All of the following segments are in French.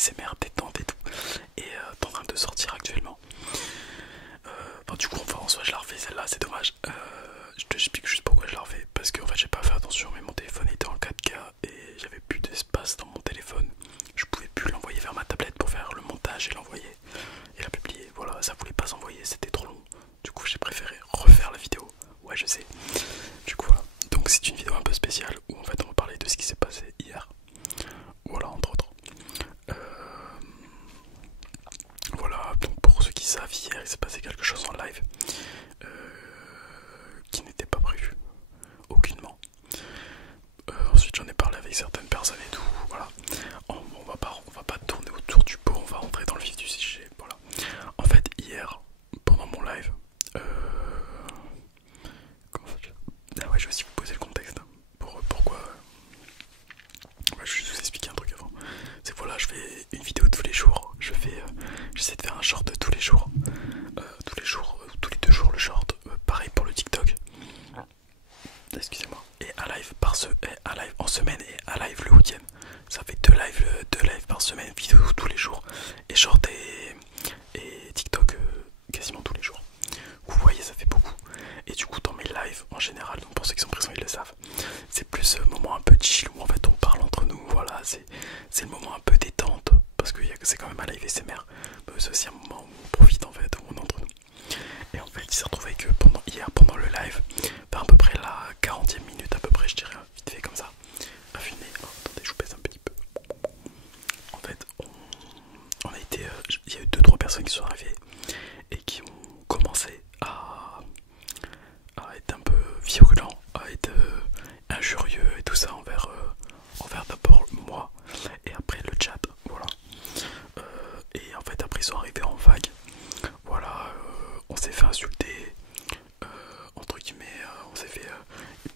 ASMR détente et tout. Et t'es en train de sortir actuellement. Bon, du coup, enfin, en soi, je la refais celle-là, c'est dommage. Je t'explique juste pourquoi je la refais. Parce qu'en fait, j'ai pas fait attention, mais mon téléphone était en 4K et j'avais plus d'espace dans mon téléphone. Je pouvais plus l'envoyer vers ma tablette pour faire le montage et l'envoyer et la publier. Voilà, ça voulait pas s'envoyer, c'était trop long. Du coup, j'ai préféré refaire la vidéo. Ouais, je sais. Du coup, voilà. Donc, c'est une vidéo un peu spéciale où en fait, on va parler de ce qui s'est passé hier. Voilà, entre autres. Euh, Voilà, donc pour ceux qui savent, hier il s'est passé quelque chose en live qui n'était pas prévu, aucunement. Ensuite j'en ai parlé avec certaines personnes et tout, voilà. On va pas tourner autour du pot, on va rentrer dans le vif du sujet, voilà. En fait hier, pendant mon live, ah ouais, je vais aussi vous poser le contexte, hein, pourquoi... Ouais, je vais vous expliquer un truc avant. C'est que voilà, je fais une vidéo tous les jours. J'essaie de faire un short tous les jours. Tous les 2 jours le short. Pareil pour le TikTok. Excusez-moi. Et un live en semaine et un live le week-end. Ça fait deux lives par semaine, vidéo tous les jours. Et short et TikTok quasiment tous les jours. Vous voyez, ça fait beaucoup. Et du coup, dans mes lives en général, donc pour ceux qui sont présents, ils le savent, c'est plus un moment un peu chill où en fait on parle entre nous. Voilà, c'est le moment un peu détente parce que c'est quand même un live SMR. Mais c'est aussi un moment où on profite en fait, où on est entre nous. Et en fait, il s'est retrouvé que pendant le live, vers à peu près la 40e minute, à peu près, je dirais, vite fait comme ça, à fumer. Oh, attendez, je vous pèse un petit peu. En fait, on a été. Il y a eu 2-3 personnes qui sont arrivées et qui ont commencé à être un peu violent, à être injurieux et tout ça envers d'abord moi et après le chat, voilà. Et en fait après ils sont arrivés en vague, voilà, on s'est fait insulter, entre guillemets, on s'est fait...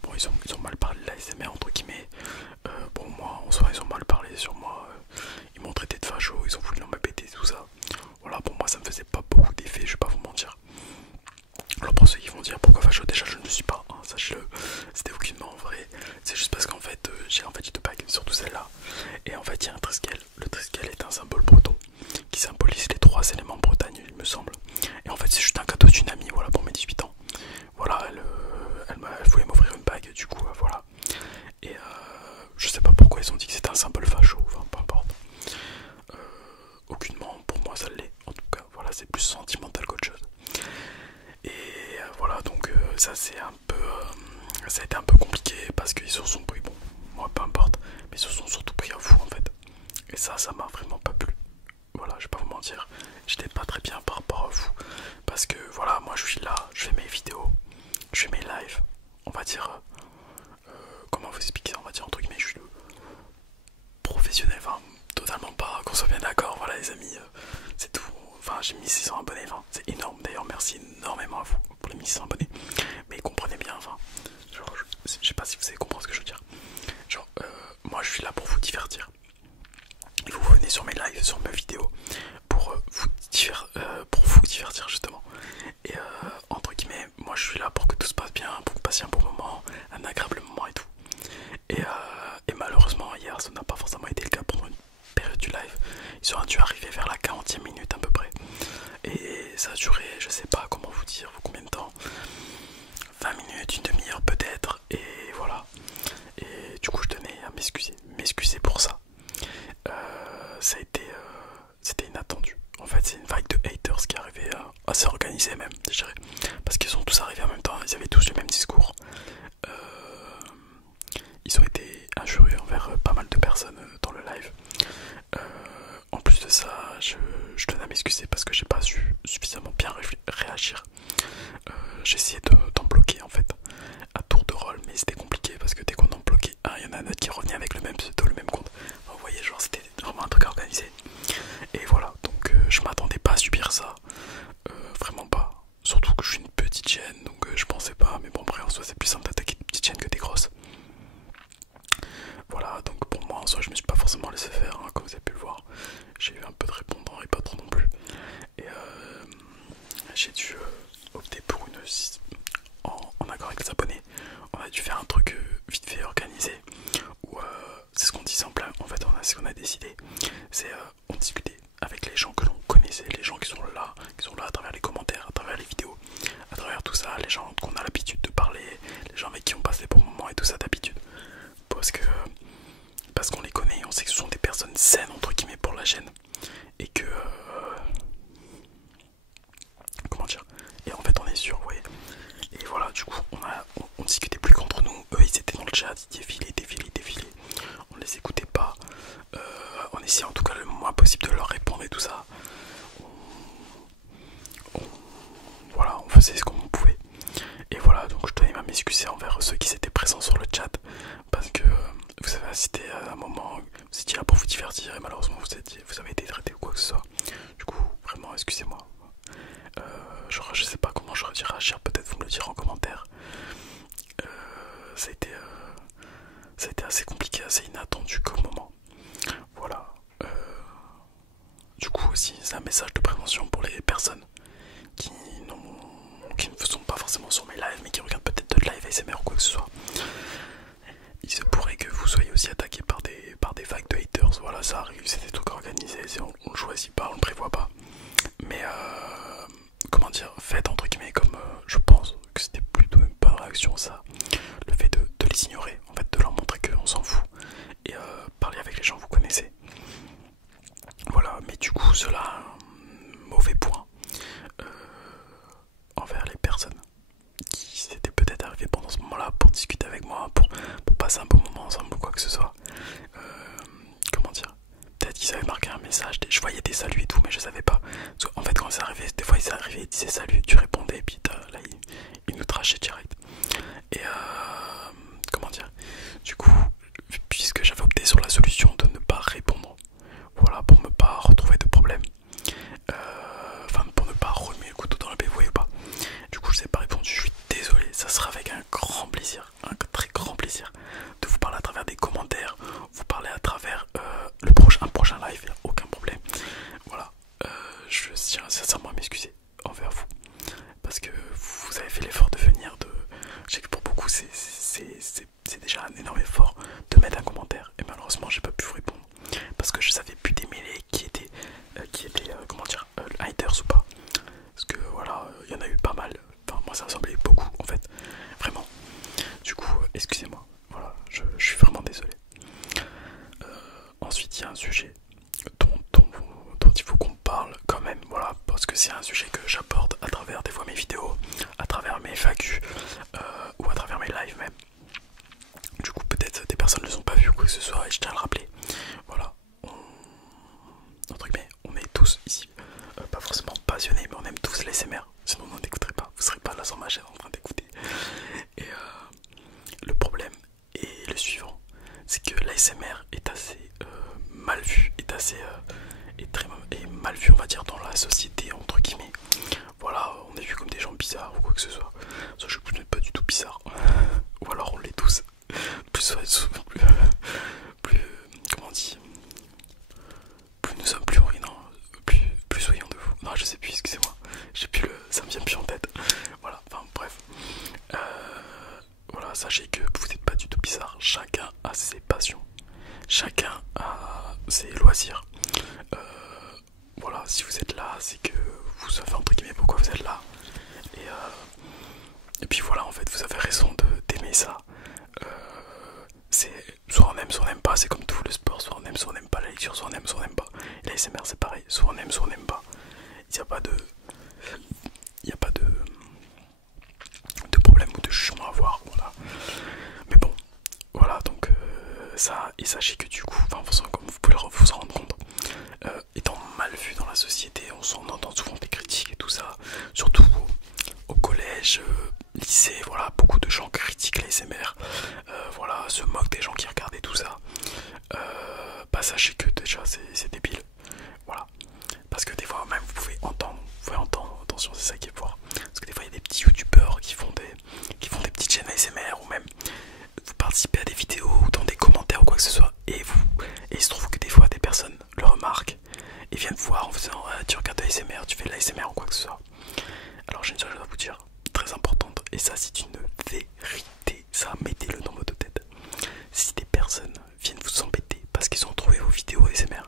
bon ils ont mal parlé de l'ASMR entre guillemets, bon moi en soi ils ont mal parlé sur moi, ils m'ont traité de facho, ils ont voulu me péter tout ça, voilà, pour moi ça me faisait pas beaucoup d'effet, je vais pas vous mentir. Alors pour ceux qui vont dire pourquoi facho, déjà je ne le suis pas, hein, sachez-le, c'était aucunement vrai, c'est juste parce qu'en fait j'ai deux bagues, surtout celle-là, et en fait il y a un triskel, le triskel est un symbole breton qui symbolise les 3 éléments de Bretagne il me semble, et en fait c'est juste un cadeau d'une amie, voilà, pour mes 18 ans, voilà, elle voulait m'offrir une bague, du coup voilà, et je sais pas pourquoi ils ont dit que c'était un symbole facho, enfin peu importe, aucunement pour moi ça l'est, en tout cas, voilà, c'est plus sentimental qu'autre chose. Et voilà, donc ça c'est un peu ça a été un peu compliqué parce qu'ils se sont pris, bon moi peu importe, mais ils se sont surtout pris à vous en fait, et ça m'a vraiment pas plu, voilà, je vais pas vous mentir, j'étais pas très bien par rapport à vous parce que voilà, moi je suis là, je fais mes vidéos, je fais mes lives, on va dire comment vous expliquer ça, on va dire entre guillemets je suis le professionnel, enfin totalement pas, qu'on soit bien d'accord, voilà les amis, c'est tout. Enfin j'ai mis 600 abonnés, enfin, c'est énorme d'ailleurs, merci énormément à vous pour les 1600 abonnés, mais comprenez bien, enfin, genre, je sais pas si vous savez comprendre ce que je veux dire, genre moi je suis là pour vous divertir, et vous venez sur mes lives, sur mes vidéos, pour vous divertir justement, et entre guillemets, moi je suis là pour que tout se passe bien, pour que vous passiez un bon moment, un agréable moment et tout, et malheureusement hier ça n'a pas forcément été le cas pendant une période du live, ils ont dû arriver vers la 40e minute à peu près, et ça a duré, je sais pas comment vous dire, combien de temps, 20 minutes, une demi-heure peut-être, et voilà, et du coup je tenais à m'excuser pour ça. Ça a été, c'était inattendu, en fait c'est une vague de haters qui arrivait assez organisée même, je dirais, parce qu'ils sont tous arrivés en même temps, ils avaient tous le même discours, ils ont été injurieux envers pas mal de personnes dans le live. En plus de ça, je tenais à m'excuser parce que j'ai pas su suffisamment bien réagir. J'ai essayé d'en bloquer en fait à tour de rôle, mais c'était compliqué parce que dès qu'on en bloquait un, il y en a un autre qui revenait avec le même pseudo, le même compte. Enfin, vous voyez, genre c'était vraiment un truc organisé. Et voilà, donc je m'attendais pas à subir ça, vraiment pas. Surtout que je suis une petite chaîne, donc je pensais pas. Mais bon, après en soi, c'est plus simple d'attaquer des petites chaînes que des grosses. Voilà, donc pour moi en soi, je me suis pas forcément laissé faire, hein, comme vous avez pu le voir. J'ai eu un peu de répondants et pas trop non plus. Et j'ai dû opter pour une... En accord avec les abonnés, on a dû faire un truc vite fait organisé où c'est ce qu'on disait en plein, en fait on a ce qu'on a décidé, c'est on avec les gens que l'on connaissait, les gens qui sont là à travers les commentaires, à travers les vidéos, à travers tout ça, les gens qu'on a l'habitude de parler, les gens avec qui on passe des bons moments et tout ça d'habitude. Parce qu'on les connaît, on sait que ce sont des personnes saines entre guillemets pour la chaîne et que comment dire, et en fait on est sûr, ouais. Et voilà, du coup on discutait plus qu'entre nous, eux ils étaient dans le chat, ils défilaient, on les écoutait pas, on essayait en tout cas le moins possible de leur répondre et tout ça. Voilà, on faisait ce qu'on pouvait. Et voilà, donc je tenais à m'excuser envers ceux qui étaient présents sur le chat parce que vous avez assisté à un moment, vous étiez là pour vous divertir et malheureusement vous avez été traité ou quoi que ce soit. Du coup, vraiment excusez-moi. Je sais pas comment j'aurais dû réagir, peut-être vous me le direz en commentaire. Ça a été assez compliqué, assez inattendu comme moment. Voilà. Du coup aussi, c'est un message de prévention pour les personnes qui ne sont pas forcément sur mes lives mais qui regardent peut-être de live ASMR ou quoi que ce soit. Il se pourrait que vous soyez aussi attaqué par des vagues de haters. Voilà, ça arrive, c'est des trucs organisés, on le choisit pas, on le prévoit pas. Mais comment dire, faites entre guillemets comme je pense que c'était plutôt une bonne réaction ça. Le fait de les ignorer, en fait de leur montrer qu'on s'en fout. Et parler avec les gens que vous connaissez. Voilà, mais du coup cela a un mauvais point envers les personnes qui s'étaient peut-être arrivées pendant ce moment là pour discuter avec moi, pour passer un bon moment ensemble ou quoi que ce soit. Comment dire, peut-être qu'ils avaient marqué un message, je voyais des saluts et tout mais je savais pas. Parce en fait quand ça arrivait, des fois ils arrivaient, ils disaient salut, tu répondais et puis là ils nous trachaient direct. Et comment dire, du coup puisque j'avais opté sur la solution de ne pas répondre, voilà, pour ne pas retrouver de problème, enfin pour ne pas remuer le couteau dans la plaie, vous voyez pas. Du coup je n'ai pas répondu, je suis désolé, ça sera avec un grand plaisir, un très grand plaisir de vous parler à travers des commentaires, vous parler à travers un prochain live, il n'y a aucun problème. Voilà, je tiens sincèrement à m'excuser envers vous parce que vous avez fait l'effort de venir, je sais que pour beaucoup c'est déjà un énorme effort de mettre un commentaire et malheureusement j'ai pas pu vous répondre parce que je savais plus démêler qui était comment dire, haters ou pas, parce que voilà, il y en a eu pas mal, enfin moi ça me semblait beaucoup en fait, vraiment. Du coup excusez-moi, voilà, je suis vraiment désolé. Ensuite il y a un sujet dont il faut qu'on parle quand même, voilà, parce que c'est un sujet que j'apporte à travers des fois mes vidéos, à travers mes FAQ ou à travers mes lives même. Du coup peut-être des personnes ne les ont pas vues ou quoi que ce soit et je tiens à le rappeler. Voilà, entre guillemets, on est tous ici pas forcément passionnés mais on aime tous l'ASMR, sinon on n'écouterait pas, vous serez pas là sur ma chaîne en train d'écouter. Et le problème est le suivant, c'est que l'ASMR est assez mal vu, est mal vu on va dire dans la société entre guillemets. Voilà, on est vu comme des gens bizarres ou quoi que ce soit. Ça je ne suis pas du tout bizarre. Ou alors on l'est tous. Plus comment on dit, plus nous sommes plus non, plus soyons de vous. Non je sais plus, excusez-moi. Ça me vient plus en tête. Voilà, enfin bref. Voilà, sachez que vous n'êtes pas du tout bizarre. Chacun a ses passions. Chacun a ses loisirs. Voilà, si vous êtes là, c'est que vous savez entre guillemets pourquoi vous êtes là. Et puis voilà, en fait, vous avez raison d'aimer ça. C'est soit on n'aime pas, c'est comme tout le sport, soit on n'aime pas la lecture, soit on n'aime pas. Et la SMR c'est pareil, soit on n'aime pas. Il n'y a pas de problème ou de jugement à avoir, voilà. Mais bon, voilà, donc ça, et sachez que du coup, enfin, comme vous pouvez vous en rendre compte, étant mal vu dans la société, on entend souvent des critiques et tout ça, surtout au collège, lycée, voilà, beaucoup de gens critiquent les SMR, voilà, se moquent des gens qui regardent et tout ça. Bah sachez que déjà c'est débile, voilà, parce que des fois même vous pouvez entendre, attention, c'est ça qui est fort, parce que des fois il y a des petits youtubeurs qui font des petites chaînes ASMR ou même vous participez à des vidéos ou dans des commentaires ou quoi que ce soit et il se trouve que des fois des personnes le remarquent et viennent voir en faisant tu regardes de l'ASMR, tu fais de l'ASMR ou quoi que ce soit. Alors j'ai une chose à vous dire, très importante, et ça c'est une vérité, ça mettez-le dans votre tête. Si des personnes viennent vous embêter parce qu'ils ont trouvé vos vidéos ASMR,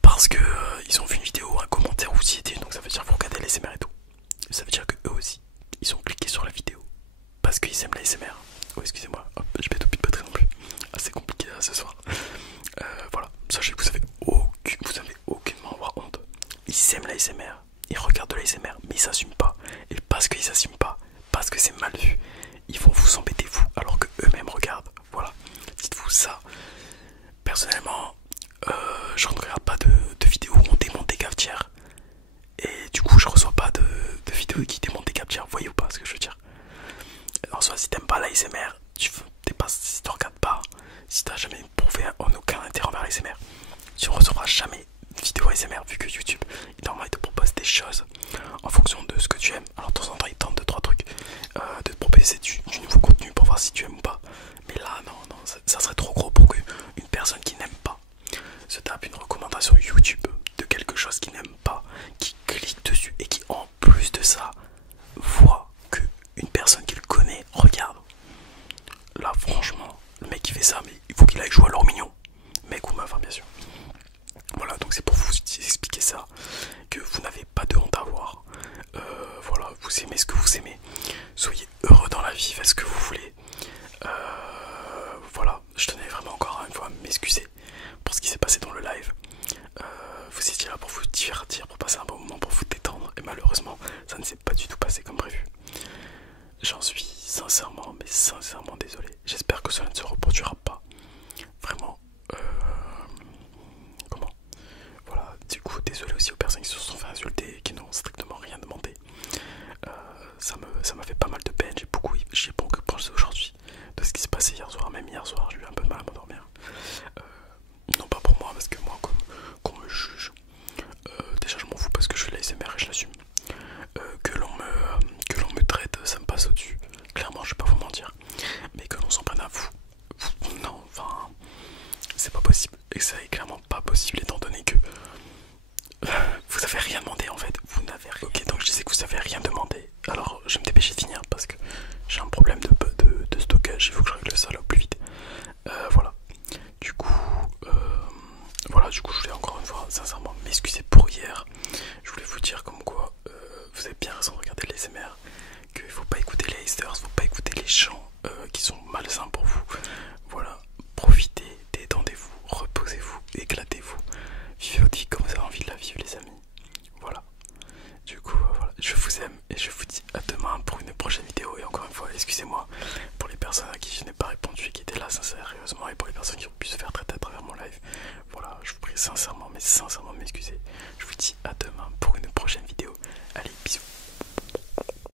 parce que s'assument pas. Et parce qu'ils s'assument pas, parce que c'est mal vu, ils vont vous embêter vous, alors que eux-mêmes regardent. Voilà, dites-vous ça. Personnellement, je ne regarde pas de vidéos où on démonte des cafetières. Et du coup, je reçois pas de vidéos qui démontent des cafetières. Vous voyez ou pas ce que je veux dire? En soi, si t'aimes pas l'ASMR, si tu regardes pas, si t'as jamais prouvé en aucun intérêt envers l'ASMR, tu ne recevras jamais de vidéo ASMR, vu que YouTube, normalement, il te propose des choses en fonction de ce que tu aimes. Alors de temps en temps, il tente 2-3 trucs, de te proposer du nouveau contenu pour voir si tu aimes ou pas. Mais là, non, ça serait trop gros pour qu'une personne qui n'aime pas se tape une recommandation YouTube de quelque chose qu'il n'aime pas, qui clique dessus et qui en plus de ça voit que une personne qu'il connaît regarde. Là franchement, le mec qui fait ça, mais il faut qu'il aille jouer à l'or mignon, mec ou meuf, hein, bien sûr. Voilà, donc c'est pour vous expliquer ça, que vous n'avez pas de honte à avoir. Voilà, vous aimez ce que vous aimez, soyez heureux dans la vie, faites ce que vous voulez. Voilà, je tenais vraiment encore une fois à m'excuser pour ce qui s'est passé dans le live. Vous étiez là pour vous divertir, pour passer un bon moment, pour vous détendre, et malheureusement, ça ne s'est pas du tout passé comme prévu. J'en suis sincèrement, mais sincèrement désolé. J'espère que cela ne se reproduira pas. Vraiment. Comment? Voilà, du coup, désolé aussi aux personnes qui se sont fait insulter et qui n'ont strictement rien demandé. Ça m'a fait pas mal de peine. J'y ai beaucoup pensé aujourd'hui de ce qui s'est passé hier soir. Même hier soir, j'ai eu un peu de mal à m'endormir. Non, pas pour moi, parce que moi, qu'on me juge, déjà je m'en fous parce que je fais l'ASMR et je l'assume. Que l'on me traite, ça me passe au-dessus. Clairement, je vais pas vous mentir. Mais que l'on s'en prenne à vous, non, enfin, c'est pas possible. Et ça est clairement pas possible étant donné que vous avez rien demandé en fait. Vous n'avez rien. Ok, donc je disais que vous avez rien demandé. Alors je vais me dépêcher de finir parce que j'ai un problème de stockage. Il faut que je règle ça là au plus vite. Voilà. Du coup, je voulais encore une fois sincèrement m'excuser pour hier. Je voulais vous dire comme quoi vous avez bien raison de regarder les SMR, qu'il faut pas écouter les haters, faut pas écouter les chants qui sont malsains pour vous. Voilà, profitez, détendez-vous, reposez-vous, éclatez-vous, vivez votre vie comme vous avez envie de la vivre les amis. Voilà. Du coup, voilà, je vous aime et je vous dis à demain pour une prochaine vidéo. Et encore une fois, excusez-moi pour les personnes à qui je n'ai pas répondu et qui étaient là sincèrement, et pour les personnes qui ont pu se faire traiter à travers mon live. Voilà, je vous prie sincèrement, mais sincèrement de m'excuser. Je vous dis à demain pour une prochaine vidéo.